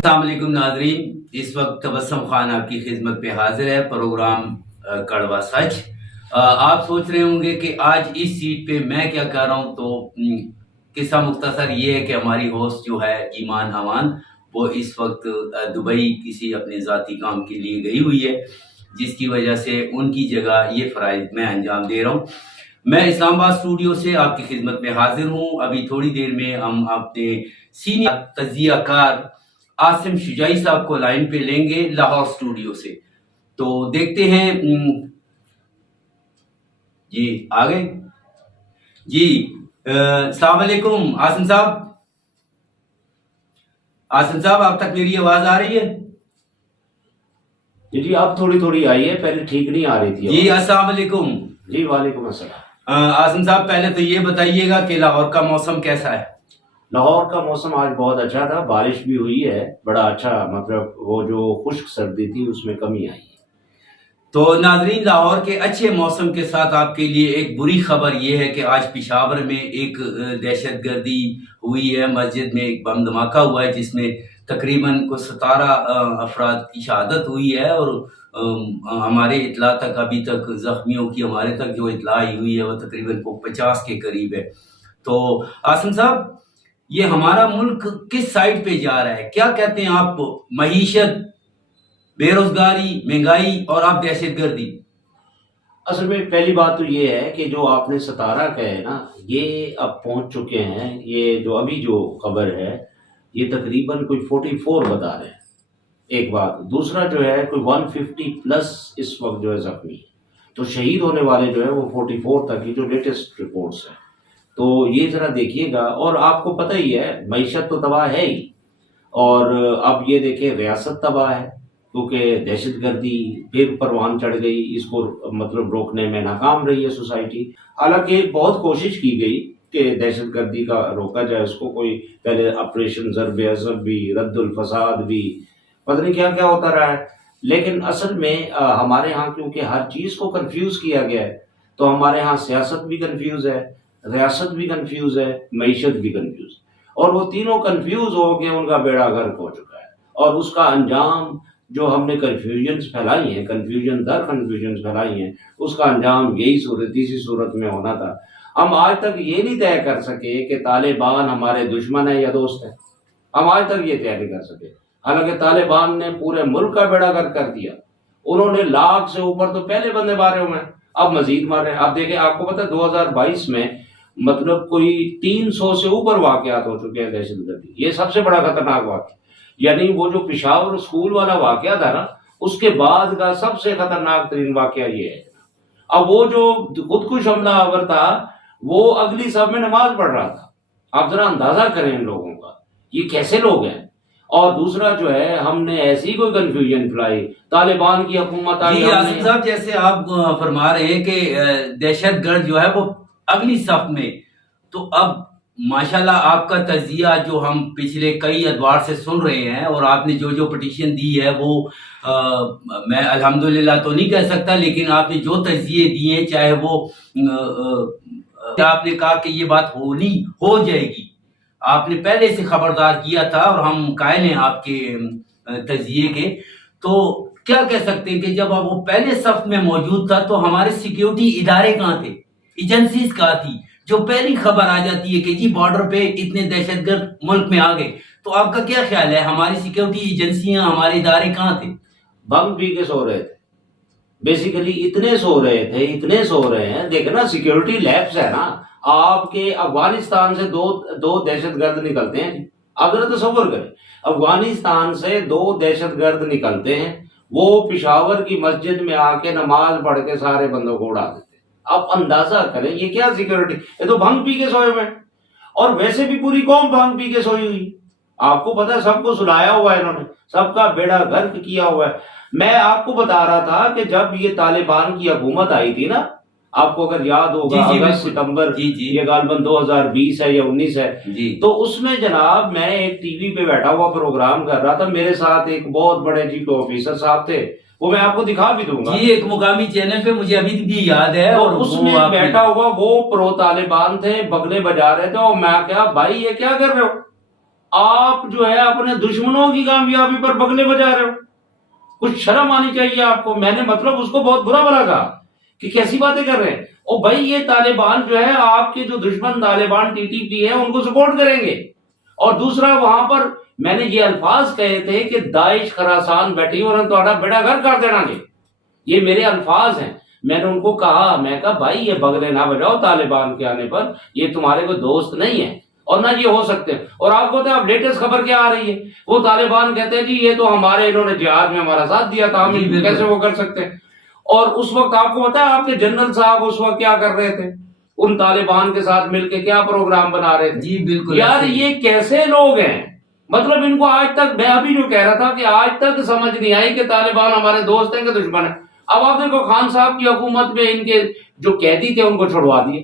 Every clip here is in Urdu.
السلام علیکم ناظرین، اس وقت تبسم خان آپ کی خدمت پہ حاضر ہے، پروگرام کڑوا سچ۔ آپ سوچ رہے ہوں گے کہ آج اس سیٹ پہ میں کیا کر رہا ہوں، تو قصہ مختصر یہ ہے کہ ہماری ہوسٹ جو ہے ایمان امان، وہ اس وقت دبئی کسی اپنے ذاتی کام کے لیے گئی ہوئی ہے، جس کی وجہ سے ان کی جگہ یہ فرائض میں انجام دے رہا ہوں۔ میں اسلام آباد اسٹوڈیو سے آپ کی خدمت میں حاضر ہوں۔ ابھی تھوڑی دیر میں ہم اپنے سینئر تجزیہ کار عاصم شجاعی صاحب کو لائن پہ لیں گے لاہور اسٹوڈیو سے، تو دیکھتے ہیں۔ جی آگے جی السلام علیکم عاصم صاحب۔ عاصم صاحب، آپ تک میری آواز آ رہی ہے؟ جی اب تھوڑی تھوڑی آئی ہے، پہلے ٹھیک نہیں آ رہی تھی۔ جی السلام علیکم۔ جی وعلیکم السلام۔ عاصم صاحب، پہلے تو یہ بتائیے گا کہ لاہور کا موسم کیسا ہے؟ لاہور کا موسم آج بہت اچھا تھا، بارش بھی ہوئی ہے، بڑا اچھا، مطلب وہ جو خشک سردی تھی اس میں کمی آئی ہے۔ تو ناظرین، لاہور کے اچھے موسم کے ساتھ آپ کے لیے ایک بری خبر یہ ہے کہ آج پشاور میں ایک دہشت گردی ہوئی ہے، مسجد میں ایک بم دھماکہ ہوا ہے جس میں تقریباً 17 افراد کی شہادت ہوئی ہے، اور ہمارے اطلاع تک ابھی تک زخمیوں کی ہمارے تک جو اطلاع آئی ہوئی ہے وہ تقریباً 50 کے قریب ہے۔ تو عاصم صاحب، یہ ہمارا ملک کس سائڈ پہ جا رہا ہے؟ کیا کہتے ہیں آپ؟ معیشت، بے روزگاری، مہنگائی اور آپ دہشت گردی؟ اصل میں پہلی بات تو یہ ہے کہ جو آپ نے 17 کہے نا، یہ اب پہنچ چکے ہیں، یہ جو ابھی جو خبر ہے یہ تقریباً کوئی 44 بتا رہے ہیں، ایک بات۔ دوسرا جو ہے کوئی 150 پلس اس وقت جو ہے زخمی ہے، تو شہید ہونے والے جو ہے وہ 44 تک کی جو لیٹسٹ رپورٹس ہیں۔ تو یہ ذرا دیکھیے گا، اور آپ کو پتہ ہی ہے معیشت تو تباہ ہے ہی، اور اب یہ دیکھیں ریاست تباہ ہے، کیونکہ دہشت گردی پھر پروان چڑھ گئی، اس کو مطلب روکنے میں ناکام رہی ہے سوسائٹی۔ حالانکہ بہت کوشش کی گئی کہ دہشت گردی کا روکا جائے، اس کو کوئی پہلے آپریشن ضرب عضب بھی، رد الفساد بھی، پتہ نہیں کیا کیا ہوتا رہا ہے، لیکن اصل میں ہمارے ہاں کیونکہ ہر چیز کو کنفیوز کیا گیا ہے، تو ہمارے ہاں سیاست بھی کنفیوز ہے، ریاست بھی کنفیوز ہے، معیشت بھی کنفیوز ہے، اور وہ تینوں کنفیوز ہو کے ان کا بیڑا غرق ہو چکا ہے، اور اس کا انجام جو ہم نے کنفیوژنز پھیلائی ہیں، کنفیوژن در کنفیوژنز پھیلائی ہیں، اس کا انجام یہی صورت تیسری صورت میں ہونا تھا۔ ہم آج تک یہ نہیں طے کر سکے کہ طالبان ہمارے دشمن ہے یا دوست ہے، ہم آج تک یہ طے نہیں کر سکے، حالانکہ طالبان نے پورے ملک کا بیڑا غرق کر دیا۔ انہوں نے 1,00,000 سے اوپر تو پہلے بندے مارے ہوئے ہیں، اب مزید مار رہے ہیں۔ آپ دیکھیں، آپ کو پتہ ہے 2022 میں مطلب کوئی 300 سے اوپر واقعات ہو چکے ہیں دہشت گردی، یہ سب سے بڑا خطرناک واقعہ، یعنی وہ جو پشاور اسکول والا واقعہ تھا نا، اس کے بعد کا سب سے خطرناک ترین واقعہ یہ ہے۔ اب وہ جو خودکش حملہ آور تھا وہ اگلی صف میں نماز پڑھ رہا تھا، آپ ذرا اندازہ کریں ان لوگوں کا، یہ کیسے لوگ ہیں۔ اور دوسرا جو ہے، ہم نے ایسی کوئی کنفیوژن پھیلائی، طالبان کی حکومت آئی۔ جی عاصم صاحب، جیسے آپ فرما رہے ہیں کہ دہشت گرد جو ہے وہ اگلی صف میں، تو اب ماشاءاللہ آپ کا تجزیہ جو ہم پچھلے کئی ادوار سے سن رہے ہیں، اور آپ نے جو پٹیشن دی ہے وہ میں الحمدللہ تو نہیں کہہ سکتا، لیکن آپ نے جو تجزیے دیے ہیں، چاہے وہ آپ نے کہا کہ یہ بات ہو جائے گی، آپ نے پہلے سے خبردار کیا تھا، اور ہم قائل ہیں آپ کے تجزیے کے، تو کیا کہہ سکتے ہیں کہ جب اب وہ پہلے صف میں موجود تھا تو ہمارے سیکیورٹی ادارے کہاں تھے، ایجنسیز کہاں تھی؟ جو پہلی خبر آ جاتی ہے کہ جی بارڈر پہ اتنے دہشت گرد ملک میں آ گئے، تو آپ کا کیا خیال ہے، ہماری سیکیورٹی ایجنسیاں، ہمارے ادارے کہاں تھے؟ بم پی کے سو رہے تھے، بیسیکلی اتنے سو رہے ہیں۔ دیکھنا سیکیورٹی لیبس ہے نا، آپ کے افغانستان سے دو دہشت گرد نکلتے ہیں، آپ ذرا تصور کریں، افغانستان سے 2 دہشت گرد نکلتے ہیں، وہ پشاور کی مسجد میں آ کے نماز پڑھ کے سارے بندوں کو اڑا دیتے ہیں۔ آپ اندازہ کریں یہ کیا سیکیورٹی، یہ تو بھنگ پی کے سوئے ہوئے، اور ویسے بھی پوری قوم بھنگ پی کے سوئی ہوئی، آپ کو پتہ ہے سب کو سلایا ہوا ہے انہوں نے، سب کا بیڑا غرق کیا ہوا ہے۔ میں آپ کو بتا رہا تھا کہ جب یہ طالبان کی حکومت آئی تھی نا، آپ کو اگر یاد ہوگا، اگست ستمبر، یہ غالباً 2020 ہے یا 19 ہے، تو اس میں جناب میں ایک ٹی وی پہ بیٹھا ہوا پروگرام کر رہا تھا، میرے ساتھ ایک بہت بڑے جی کے آفیسر صاحب تھے، وہ میں آپ کو دکھا بھی دوں گا، جی ایک مقامی چینل پہ مجھے ابھی بھی یاد ہے، اور اس میں بیٹھا ہوا وہ پرو طالبان تھے، بگلے بجا رہے تھے، اور میں کیا بھائی یہ کیا کر رہے ہو، آپ جو ہے اپنے دشمنوں کی کامیابی پر بگلے بجا رہے ہو. کچھ شرم آنی چاہیے آپ کو. میں نے مطلب اس کو بہت برا بھلا کہا کہ کیسی باتیں کر رہے ہیں. او بھائی یہ طالبان جو ہے آپ کے جو دشمن طالبان ٹی ٹی پی ہے ان کو سپورٹ کریں گے. اور دوسرا وہاں پر میں نے یہ الفاظ کہے تھے کہ داعش خراسان بیٹھی اور تھوڑا بیڑا گھر کر دینا گے. یہ میرے الفاظ ہیں. میں نے ان کو کہا, میں کہا بھائی یہ بگلے نہ بجاؤ طالبان کے آنے پر, یہ تمہارے کوئی دوست نہیں ہے اور نہ یہ ہو سکتے. اور آپ کو اب لیٹسٹ خبر کیا آ رہی ہے, وہ طالبان کہتے ہیں جی یہ تو ہمارے انہوں نے جہاد میں ہمارا ساتھ دیا تھا, ہم کیسے وہ کر سکتے ہیں. اور اس وقت آپ کو پتا ہے آپ کے جنرل صاحب اس وقت کیا کر رہے تھے, ان طالبان کے ساتھ مل کے کیا پروگرام بنا رہے تھے. جی بالکل یار یہ کیسے لوگ ہیں, مطلب ان کو آج تک, میں ابھی جو کہہ رہا تھا کہ آج تک سمجھ نہیں آئی کہ طالبان ہمارے دوست ہیں کہ دشمن ہیں. اب آپ دیکھو خان صاحب کی حکومت میں ان کے جو قیدی تھے ان کو چھڑوا دیے,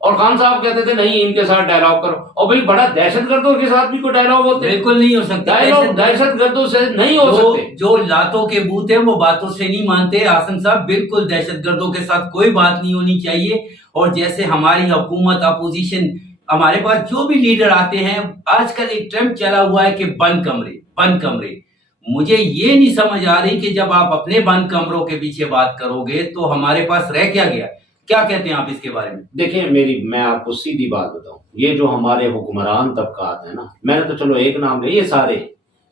اور خان صاحب کہتے تھے نہیں ان کے ساتھ ڈائلاگ کرو. اور بھائی بڑا دہشت گردوں کے ساتھ بھی کوئی ڈائلاگ ہوتے ہیں؟ بالکل نہیں ہو سکتا. دہشت گردوں سے نہیں ہو سکتے. جو لاتوں کے بوت ہیں وہ باتوں سے نہیں مانتے. آسم صاحب بالکل دہشت گردوں کے ساتھ کوئی بات نہیں ہونی چاہیے. اور جیسے ہماری حکومت اپوزیشن, ہمارے پاس جو بھی لیڈر آتے ہیں, آج کل ایک ٹرینڈ چلا ہوا ہے کہ بند کمرے. مجھے یہ نہیں سمجھ آ رہی کہ جب آپ اپنے بند کمروں کے پیچھے بات کرو گے تو ہمارے پاس رہ کیا گیا. کیا کہتے ہیں آپ اس کے بارے میں؟ دیکھیں میں آپ کو سیدھی بات بتاؤں, یہ جو ہمارے حکمران طبقات ہیں نا, میں نے تو چلو ایک نام لیا, یہ سارے,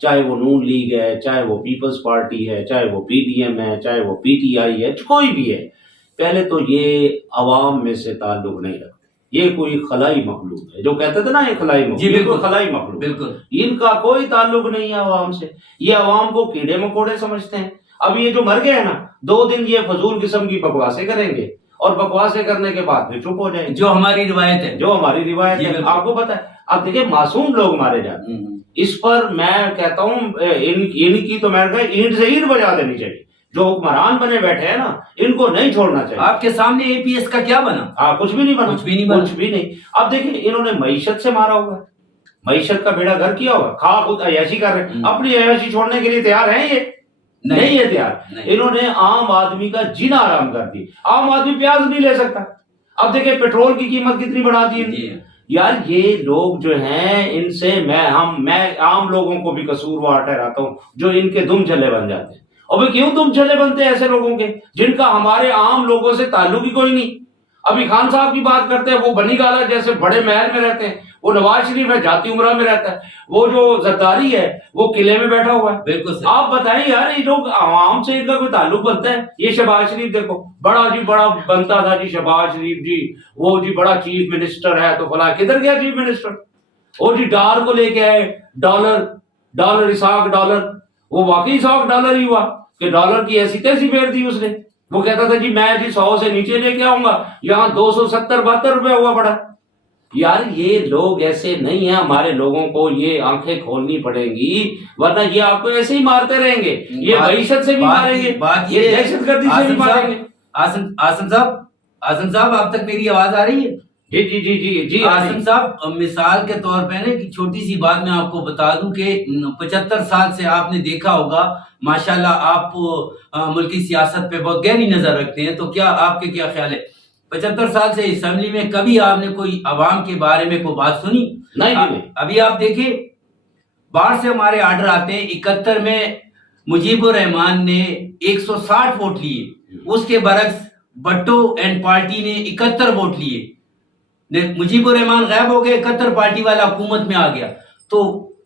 چاہے وہ نون لیگ ہے, چاہے وہ پیپلز پارٹی ہے, چاہے وہ پی ڈی ایم ہے, چاہے وہ پی ٹی آئی ہے, کوئی بھی ہے, پہلے تو یہ عوام میں سے تعلق نہیں رکھتے. یہ کوئی خلائی مخلوق ہے, جو کہتے تھے نا یہ خلائی مخلوق, جی بالکل خلائی مخلوق, بالکل ان کا کوئی تعلق نہیں ہے عوام سے. یہ عوام کو کیڑے مکوڑے سمجھتے ہیں. اب یہ جو مر گئے ہیں نا, 2 دن یہ فضول قسم کی بکواسیں کریں گے, اور بکواسیں کرنے کے بعد پھر چپ ہو جائیں گے. جو ہماری روایت ہے, آپ کو پتا ہے. اب دیکھیں معصوم لوگ مارے جاتے ہیں, اس پر میں کہتا ہوں ان کی تو میں کہا اینٹ سے اینٹ بجا دینی چاہیے. جو حکمران بنے بیٹھے ہیں نا, ان کو نہیں چھوڑنا چاہیے. آپ کے سامنے اے پی ایس کا کیا بنا؟ کچھ بھی نہیں بنا. اب دیکھیں انہوں نے معیشت سے مارا ہوگا, معیشت کا بیڑا گھر کیا ہوگا, کھا خود عیاشی کر رہے ہیں. اپنی عیاشی چھوڑنے کے لیے تیار ہیں یہ؟ نہیں ہے تیار. انہوں نے عام آدمی کا جینا آرام کر دی. عام آدمی پیاز نہیں لے سکتا. اب دیکھیں پیٹرول کی قیمت کتنی بڑھا دی. یار یہ لوگ جو ہیں, ان سے میں عام لوگوں کو بھی قصوروار ٹھہراتا ہوں جو ان کے دم جھلے بن جاتے ہیں. اور کیوں تم چلے بنتے ہیں ایسے لوگوں کے جن کا ہمارے عام لوگوں سے تعلق ہی کوئی نہیں. ابھی خان صاحب کی بات کرتے ہیں, وہ بنی گالا جیسے بڑے محل میں رہتے ہیں. وہ نواز شریف ہے جاتی عمرہ میں رہتا ہے. وہ جو زرداری ہے وہ قلعے میں بیٹھا ہوا ہے. بالکل. آپ بتائیں یار یہ لوگ عوام سے ان کا کوئی تعلق بنتا ہے؟ یہ شہباز شریف دیکھو, بڑا بنتا تھا جی شہباز شریف جی, وہ جی بڑا چیف منسٹر ہے تو فلاں. کدھر گیا چیف منسٹر؟ وہ جی ڈالر کو لے کے آئے, ڈالر اسحاق ڈالر, وہ واقعی اسحاق ڈالر ہی ہوا کہ ڈالر کی ایسی تیسی پھیر دی اس نے. وہ کہتا تھا جی میں جی 100 سے نیچے لے کے آؤں گا, یہاں 270-72 روپے ہوا پڑا. یار یہ لوگ ایسے نہیں ہیں. ہمارے لوگوں کو یہ آنکھیں کھولنی پڑیں گی, ورنہ یہ آپ کو ایسے ہی مارتے رہیں گے. یہ معیشت سے بھی ماریں گے, یہ دہشت گردی سے بھی ماریں گے. آسم صاحب آپ تک میری آواز آ رہی ہے؟ جی آسم صاحب, مثال کے طور پہ نا ایک چھوٹی سی بات میں آپ کو بتا دوں کہ 75 سال سے آپ نے دیکھا ہوگا ماشاءاللہ آپ ملکی سیاست پہ بہت گہری نظر رکھتے ہیں, تو کیا آپ کے کیا خیال ہے 75 سال سے اسمبلی میں کبھی آپ نے کوئی عوام کے بارے میں کوئی بات سنی؟ نہیں. ابھی آپ دیکھیں باہر سے ہمارے آرڈر آتے ہیں. 71 میں مجیب الرحمان نے 160 ووٹ لیے, اس کے برعکس بھٹو اینڈ پارٹی نے 71 ووٹ لیے. مجیب الرحمان غائب ہو گئے, 71 پارٹی والا حکومت میں آ گیا. تو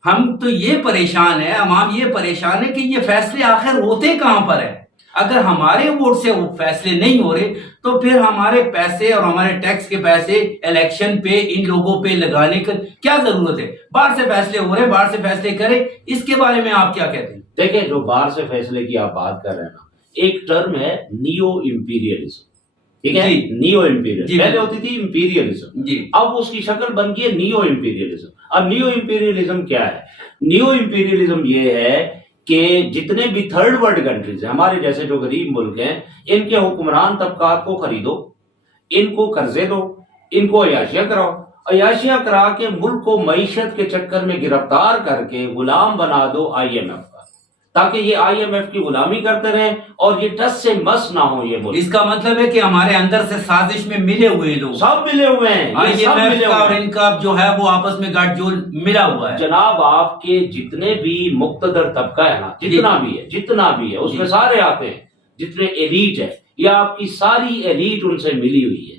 ہم تو یہ پریشان ہے, عوام یہ پریشان ہے کہ یہ فیصلے آخر ہوتے کہاں پر ہیں. اگر ہمارے ووٹ سے وہ فیصلے نہیں ہو رہے تو پھر ہمارے پیسے اور ہمارے ٹیکس کے پیسے الیکشن پہ ان لوگوں پہ لگانے کی کیا ضرورت ہے؟ باہر سے فیصلے ہو رہے, باہر سے فیصلے کریں. اس کے بارے میں آپ کیا کہتے ہیں؟ دیکھیں جو باہر سے فیصلے کی آپ بات کر رہے ہیں نا, ایک ٹرم ہے نیو امپیریلزم, ٹھیک ہے, نیو امپیریلزم. پہلے ہوتی تھی امپیریلزم, اب اس کی شکل بن گئی ہے نیو امپیریلزم. اب نیو امپیریلزم کیا ہے؟ نیو امپیریلزم یہ ہے کہ جتنے بھی تھرڈ ورلڈ کنٹریز ہیں, ہمارے جیسے جو غریب ملک ہیں, ان کے حکمران طبقات کو خریدو, ان کو قرضے دو, ان کو عیاشیاں کراؤ, عیاشیاں کرا کے ملک کو معیشت کے چکر میں گرفتار کر کے غلام بنا دو IMF کا. تاکہ یہ IMF کی غلامی کرتے رہیں اور یہ ٹس سے مس نہ ہو یہ ملک. اس کا مطلب ہے کہ ہمارے اندر سے سازش میں ملے ہوئے لوگ سب ملے ہوئے ہیں, یہ سب IMF ملے کا اور ہوئے ہیں. ان کا جو ہے وہ آپس میں گٹھ جوڑ ملا ہوا ہے. جناب آپ کے جتنے بھی مقتدر طبقہ ہے نا, جتنا بھی ہے اس میں سارے آتے ہیں, جتنے ایلیٹ ہے, یہ آپ کی ساری ایلیٹ ان سے ملی ہوئی ہے.